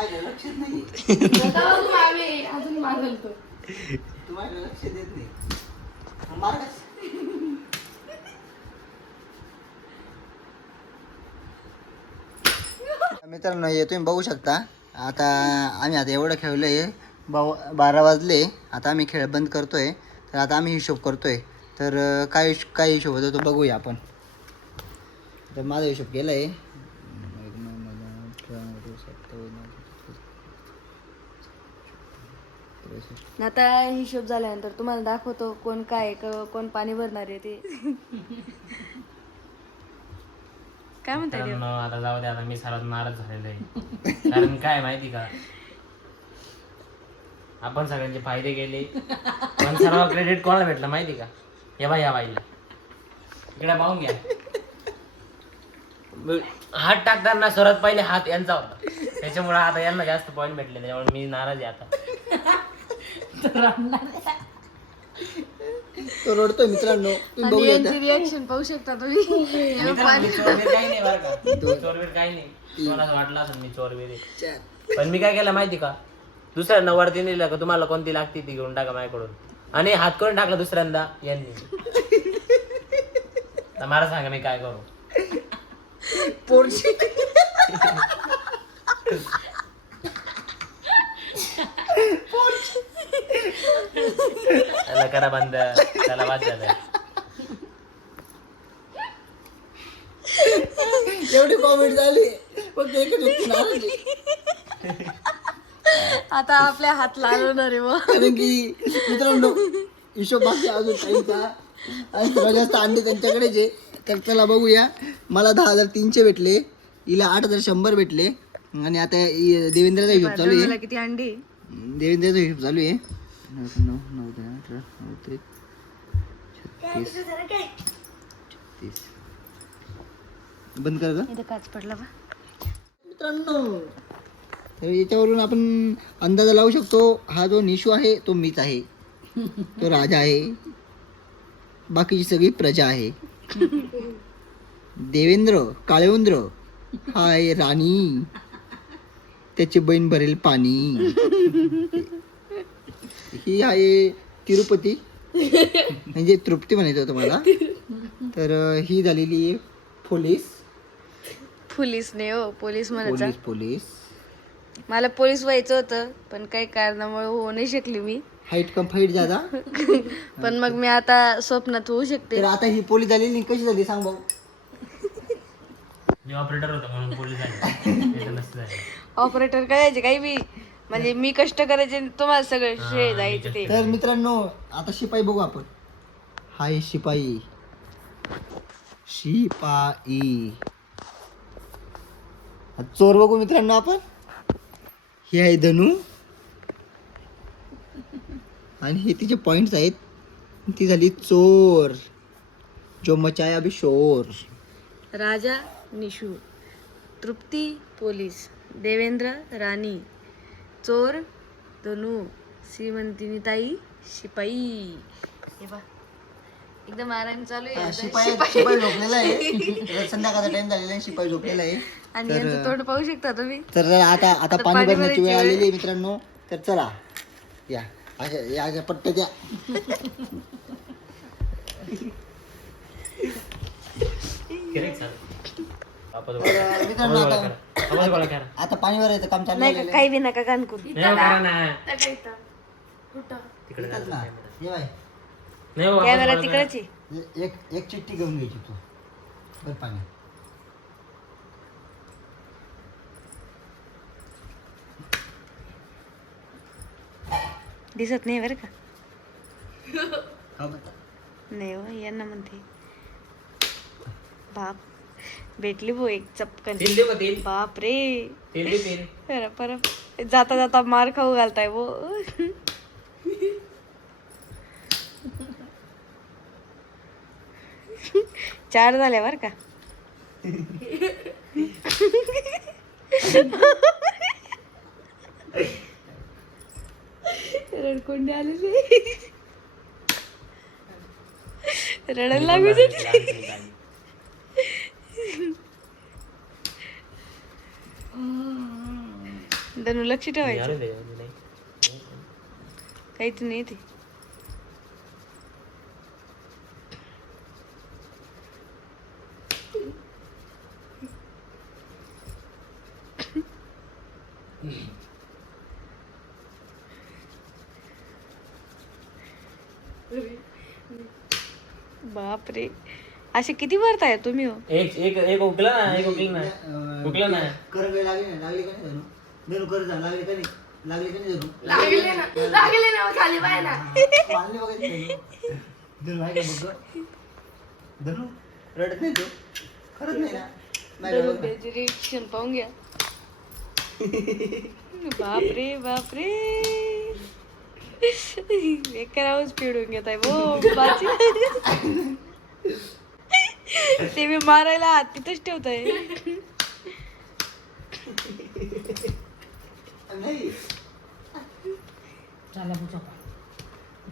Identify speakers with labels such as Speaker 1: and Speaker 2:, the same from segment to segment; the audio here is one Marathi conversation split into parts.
Speaker 1: माझ्या लक्षात नाही
Speaker 2: तेव्हा तू आम्ही अजून मागलतो
Speaker 1: तू माझ्या लक्ष देत नाही. मार्गच मित्रांनो हे तुम्ही बघू शकता. आता आम्ही आता एवढं खेळलो आहे बारा वाजले. आता आम्ही खेळ बंद करतोय. तर आता आम्ही हिशोब करतोय. तर अं, काय हिश- काय हिशोब होतो तो बघूया आपण. तर माझा हिशोब केला आहे
Speaker 3: आता हिशोब झाल्यानंतर तुम्हाला दाखवतो कोण काय कोण पाणी भरणार आहे ते. काय म्हणताय देव?
Speaker 4: आता जाऊ दे आता मी सर्वात नाराज झालेलो आहे. कारण काय माहिती का? आपण सगळ्यांचे फायदे केले. पण सर्व क्रेडिट कोणाला भेटलं माहिती का? या बाई या बाईला. इकडे पाहून घ्या. हात टाकताना सर्वात पहिले हात यांचा होता. त्याच्यामुळे आता यांना जास्त पॉईंट भेटले त्याच्यामुळे मी नाराज आहे आता.
Speaker 1: तो रडतोय मित्रांनो. तुम्ही
Speaker 3: आणि
Speaker 1: बघूया
Speaker 3: यांची रिॲक्शन पाहू शकता तुम्ही.
Speaker 4: मी काही नाही बरं का. काही नाही. तुम्हाला असं वाटलं असेल मी आहे. पण मी काय केलं माहिती का? दुसऱ्या नवरती नेलं का तुम्हाला कोणती लागती ती घेऊन टाका माझ्याकडून. आणि हात करून टाकला दुसऱ्यांदा यांनी. तर मला सांगा मी काय करू.
Speaker 1: पोरशी
Speaker 4: त्याला करा बंद त्याला वाद झालं
Speaker 1: एवढी कॉमेंट झाली फक्त एकच व्यक्ती नाराज आहे.
Speaker 3: आता आपल्या हात लागणार आहे मग
Speaker 1: कारण की मित्रांनो हिशोब बाकी अजून काहीचा आणि सर्वात जास्त अंडे त्यांच्याकडेच आहे तर चला बघूया मला दहा हजार तीनशे भेटले हिला आठ हजार शंभर भेटले आणि आता इ- देवेंद्रचा हिशोब चालू आहे
Speaker 3: किती अंडी
Speaker 1: देवेंद्रचा हिशोब चालू आहे नऊ नऊ नऊ दहा अठरा नऊ त्रिक छत्तीस छत्तीस बंद कर ग
Speaker 3: इथं काच पडला बा.
Speaker 1: मित्रांनो. तर याच्यावरून आपण अंदाजा लावू शकतो हा जो निशू आहे तो मीच आहे. तो राजा आहे. बाकीची सगळी प्रजा आहे. देवेंद्र काळेंद्र हा आहे राणी. त्याची बहीण भरेल पाणी. ही आहे तिरुपती. म्हणजे तृप्ती म्हणायचं होतं मला. तर ही झालेली आहे पोलीस.
Speaker 3: पोलीस नाही हो पोलीस म्हणायचा
Speaker 1: पोलीस पोलीस.
Speaker 3: मला पोलीस व्हायचं होतं पण काही कारणामुळे होऊ नाही शकली मी.
Speaker 1: हाईट कम फाईट ज्यादा.
Speaker 3: पण मग मी आता स्वप्नात होऊ शकते.
Speaker 1: तर आता ही पोलीस झालेली कशी झाली सांग भाऊ.
Speaker 4: मी ऑपरेटर होतो म्हणून पोलीस झाले. नाही तर नसतं झाले.
Speaker 3: ऑपरेटर करायचे काही बी म्हणजे मी कष्ट करायचे आणि तुम्हाला सगळं श्रेय जायचं ते.
Speaker 1: तर मित्रांनो आता शिपाई बघू आपण. हाय शिपाई. शिपाई. आता चोर बघू मित्रांनो आपण. ही आहे धनू. आणि हे तिचे पॉइंट्स आहेत. ती झाली चोर. जो मचाया भी शोर.
Speaker 3: राजा निशू. तृप्ती पोलीस. देवेंद्र राणी. चोर धनु श्रीमंतिनीताई शिपाई. हे बा एकदम आराम चालू आहे.
Speaker 1: शिपाई शिपाई. झोपलेला आहे. संध्याकाळचा टाइम झालेला आहे शिपाई झोपलेला आहे.
Speaker 3: आणि यांचं तोंड पाहू शकता तुम्ही.
Speaker 1: तर आता आता पाणी भरण्याची वेळ आलेली आहे मित्रांनो. तर चला. या. अशा या अशा पट्ट्या द्या.
Speaker 4: Correct, sir.
Speaker 1: आता पाणी भरायचं काम चालू
Speaker 3: नाही का काही बी नका कान करू.
Speaker 4: नाही हो,
Speaker 1: ये
Speaker 4: हो, वापस
Speaker 3: कॅमेरा
Speaker 1: ए- एक एक चिठ्ठी घेऊन घ्यायची तू. भर पाणी.
Speaker 3: दिसत नाही बरं का?
Speaker 1: हा बघ.
Speaker 3: नाही हो यांना म्हणते. बाप. भेटली भो एक चपकन.
Speaker 4: तेल देऊ का तेल.
Speaker 3: बाप रे
Speaker 4: तेल दे तेल.
Speaker 3: पर पर जाता जाता मार खाऊ घालताय वो चार झाल्या बर का? रडकोंडे आलेले रडायला लागू जाते धनु लक्ष ठेवायचं. काहीच नाही ते. बापरे. असे किती भरताय तुम्ही हो?
Speaker 4: एक एक एक उकला ना एक उकला ना. उकला ना.
Speaker 1: कर वेळ लागली ना लागली का नाही धनु कर जा लागली का नाही? लागली का नाही
Speaker 2: लागले ना लागले ना खाली पाय ना.
Speaker 1: वगैरे आहे का बघ? रडत नाही तू? खरंच नाही ना? नाही.
Speaker 3: त्याची रिएक्शन पाहून घ्या. बापरे बापरे. बेकार आवाज पिडून घेत आहे वो बाची ते मी मारायला हात तिथंच ठेवताय.
Speaker 1: नाही.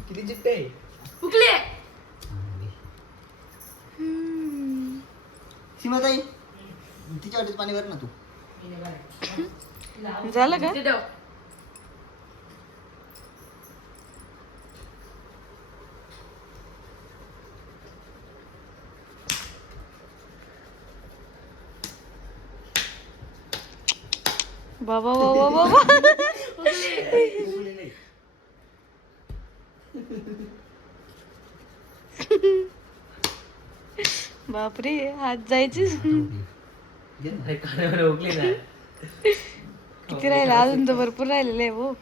Speaker 4: किती चिट्टे
Speaker 2: फुकले
Speaker 1: सीमाताई तिच्या वाटेत पाणी भर ना तू.
Speaker 3: झालं का? बाबा बाबा बाबा. बापरे हात जायचे. किती राहिले? अजून तर भरपूर राहिलेले आहे हो.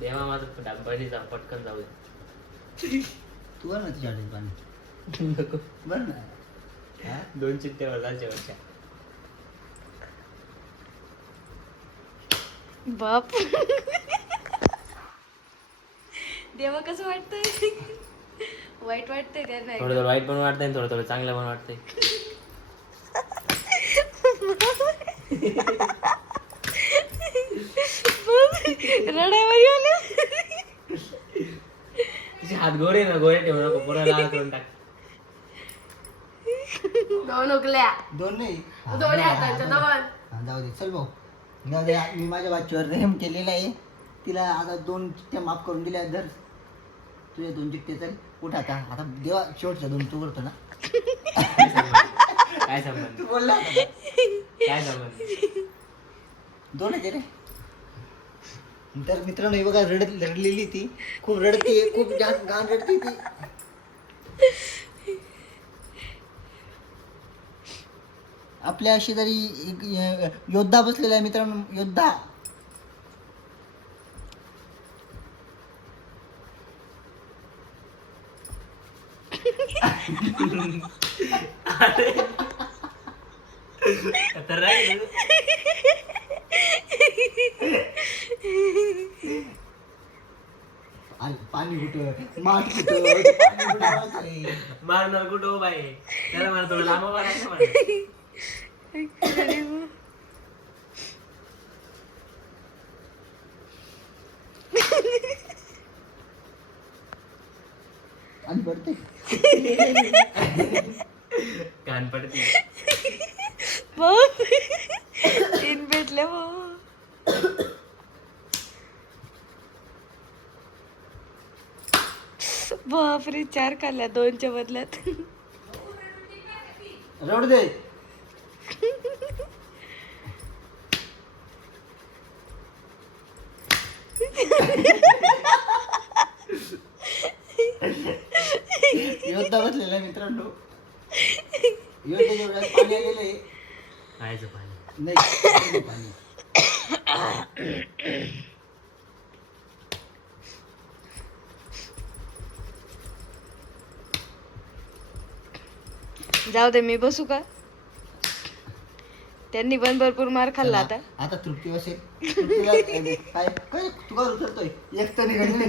Speaker 4: देवा माझं डाब्बानी पटकन जाऊ
Speaker 1: तू भर ना वाटेत पाणी?
Speaker 4: नको.
Speaker 1: भर ना. हा?
Speaker 4: दोन चिट्ट्यावर जा शेवटच्या.
Speaker 3: बाप. देवा कसं वाटतंय? वाईट वाटतंय त्यांना
Speaker 4: थोडं थोडं वाईट पण वाटतंय थोडं थोडं चांगलं पण वाटतंय
Speaker 3: रडायवर आलं
Speaker 4: तिचे हात गोरे ना गोरे ठेवू नको पुरा लाल करून टाक.
Speaker 2: दोन उकल्या.
Speaker 1: दोन नाही.
Speaker 2: दोन हातांच्या
Speaker 1: हा, जाऊ दे. चल भाऊ. जाऊ दे मी माझ्या बाजूवर रेम केलेला आहे. तिला आता दोन चिठ्ठ्या माफ करून दिल्या धर. तुझ्या दोन चिठ्ठे चल. उठ आता. आता देवा शेवटच्या दोन तू करतो ना.
Speaker 4: काय संबंध?
Speaker 1: तू बोलला.
Speaker 4: काय संबंध?
Speaker 1: दोन आहे रे. तर मित्रांनो हे बघा रडत रडलेली ती. खूप रडते खूप जास्त गाण रडते ती. आपल्या शेजारी एक अं, योद्धा बसलेला आहे मित्रांनो योद्धा.
Speaker 4: राहील
Speaker 1: आणि पाणी कुठं? माठ कुठं? पाणी कुठं.
Speaker 4: मारणार कुठं उभा आहे त्याला मला थोडं लांब.
Speaker 1: आणि पडते?
Speaker 4: कान पडते.
Speaker 3: बाप तीन भेटले भाऊ. बापरे चार खाल्ल्या दोनच्या बदल्यात.
Speaker 1: रडू दे. योद्धा बसलेला आहे मित्रांनो. योद्धा जेवढ्या पाणी आलेलं आहे.
Speaker 4: पाणी.
Speaker 1: नाही पाणी.
Speaker 3: जाऊ दे मी बसू का? त्यांनी पण भरपूर मार खाल्ला आता.
Speaker 1: आता तृप्ती बसेल तृप्तीला काय काय तू का? उचलतोय एक तर निघाली नाही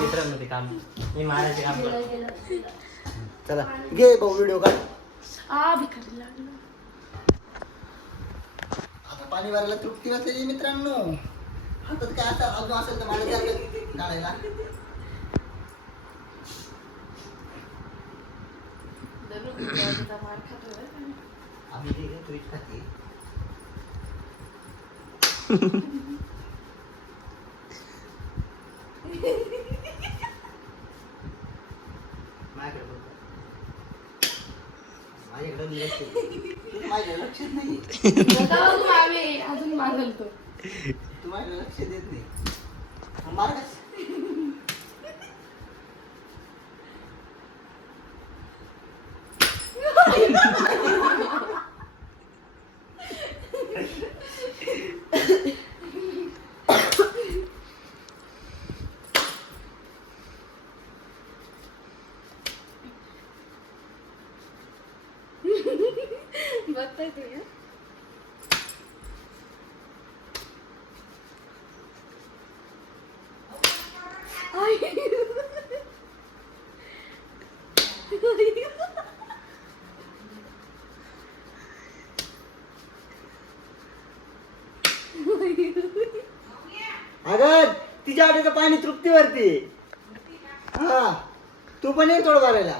Speaker 4: मित्रांमध्ये काम मी मारायचे काम करतो.
Speaker 1: चला घे भाऊ व्हिडिओ काढ.
Speaker 2: आ भिकारी लागलं.
Speaker 1: आता पाणी भरायला तृप्ती बसलेली मित्रांनो. हातात काय असं अजून असेल तर मला द्या काढायला
Speaker 3: त्याचा मार खातो बरं का.
Speaker 1: आम्ही ते घेतो इतका ते. माझ्याकडे बघ. माझ्याकडे लक्ष आहे. माझ्याकडे लक्षच नाही
Speaker 2: तेव्हा तू आम्ही अजून मागलतो
Speaker 1: तू माझ्याकडे लक्ष देत नाही मग मार कस
Speaker 3: बघताय तुम्ही हं?
Speaker 1: अगं तिच्या आडीचं पाणी तृप्तीवरती. हा तू पण ये थोडं भरायला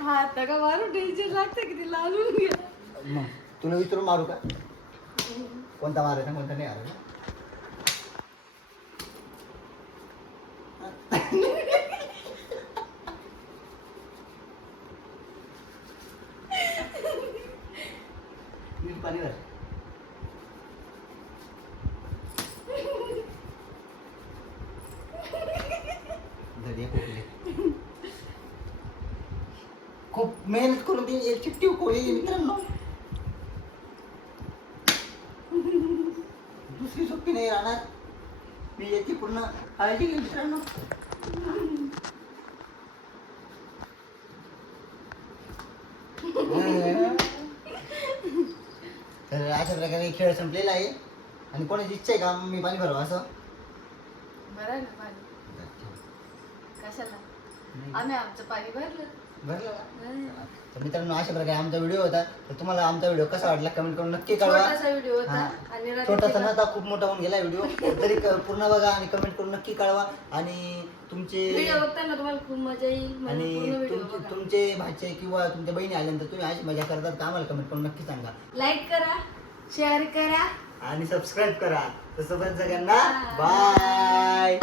Speaker 3: हात का मारून टेन्शन लागतं किती गेला
Speaker 1: मग तुला विचारून मारू का? कोणता मारायचा कोणता नाही मारायचा मीठ पाणी भर धडिया खोकले खूप मेहनत करून ती एक चिठ्ठी कोणी मित्रांनो मी याची पूर्ण काळजी घेईल मित्रांनो. तर अशा प्रकारे खेळ संपलेला आहे. आणि कोणाची इच्छा आहे का? मी पाणी भरावं असं?
Speaker 3: बरं आहे ना पाणी. कशाला? आम्ही आमचं पाणी भरलं.
Speaker 1: भरलं? तर मित्रांनो अशा प्रकारे आमचा व्हिडिओ होता. तर तुम्हाला आमचा व्हिडिओ कसा वाटला कमेंट करून नक्की कळवा.
Speaker 3: छोटासा व्हिडिओ होता
Speaker 1: हा.
Speaker 3: आणि
Speaker 1: नव्हता खूप मोठा होऊन गेला व्हिडिओ. तरी क- पूर्ण बघा आणि कमेंट करून नक्की कळवा. आणि तुमचे
Speaker 3: व्हिडिओ बघताना तुम्हाला खूप मजा येईल म्हणून
Speaker 1: आणि
Speaker 3: व्हिडिओ
Speaker 1: तुमचे
Speaker 3: बघा.
Speaker 1: तुमचे भाचे किंवा तुमच्या बहिणी आल्यानंतर तुम्ही अशी मजा करतात का आम्हाला कमेंट करून नक्की सांगा.
Speaker 3: लाईक करा शेअर करा.
Speaker 1: आणि सबस्क्राईब करा. तसं पण सगळ्यांना बाय